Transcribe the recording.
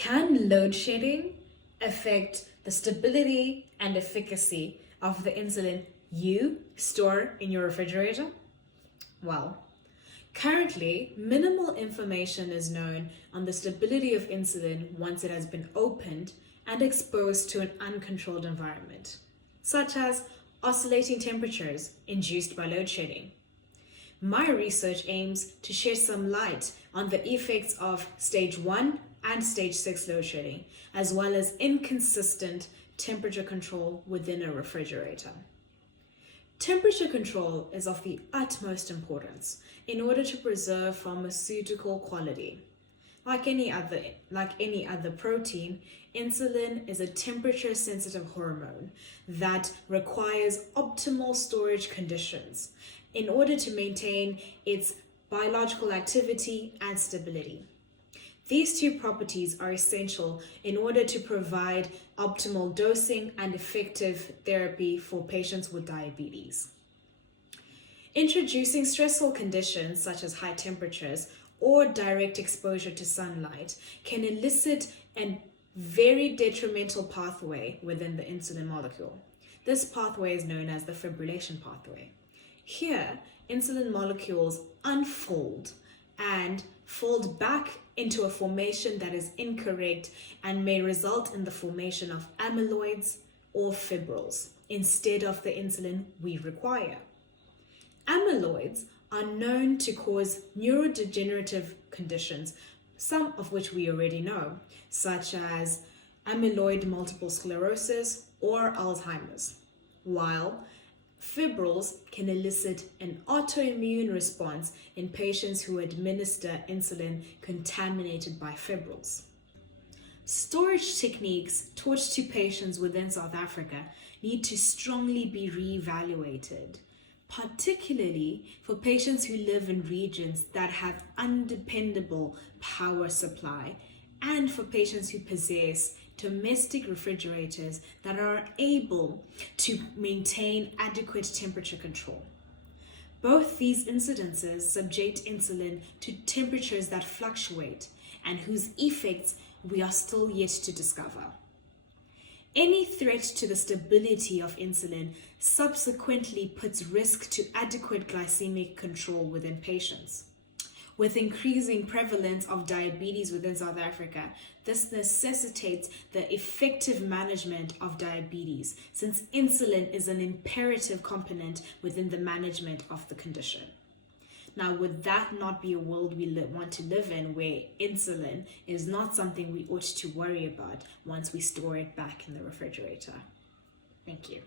Can load shedding affect the stability and efficacy of the insulin you store in your refrigerator? Well, currently, minimal information is known on the stability of insulin once it has been opened and exposed to an uncontrolled environment, such as oscillating temperatures induced by load shedding. My research aims to shed some light on the effects of stage 1 and stage 6 load shedding, as well as inconsistent temperature control within a refrigerator. Temperature control is of the utmost importance in order to preserve pharmaceutical quality. Like any other protein, insulin is a temperature-sensitive hormone that requires optimal storage conditions in order to maintain its biological activity and stability. These two properties are essential in order to provide optimal dosing and effective therapy for patients with diabetes. Introducing stressful conditions such as high temperatures or direct exposure to sunlight can elicit a very detrimental pathway within the insulin molecule. This pathway is known as the fibrillation pathway. Here, insulin molecules unfold and fold back into a formation that is incorrect and may result in the formation of amyloids or fibrils instead of the insulin we require. Amyloids are known to cause neurodegenerative conditions, some of which we already know, such as amyloid multiple sclerosis or Alzheimer's, while fibrils can elicit an autoimmune response in patients who administer insulin contaminated by fibrils. Storage techniques taught to patients within South Africa need to strongly be reevaluated, particularly for patients who live in regions that have undependable power supply and for patients who possess domestic refrigerators that are able to maintain adequate temperature control. Both these incidences subject insulin to temperatures that fluctuate and whose effects we are still yet to discover. Any threat to the stability of insulin subsequently puts risk to adequate glycemic control within patients. With increasing prevalence of diabetes within South Africa, this necessitates the effective management of diabetes, since insulin is an imperative component within the management of the condition. Now, would that not be a world we want to live in, where insulin is not something we ought to worry about once we store it back in the refrigerator? Thank you.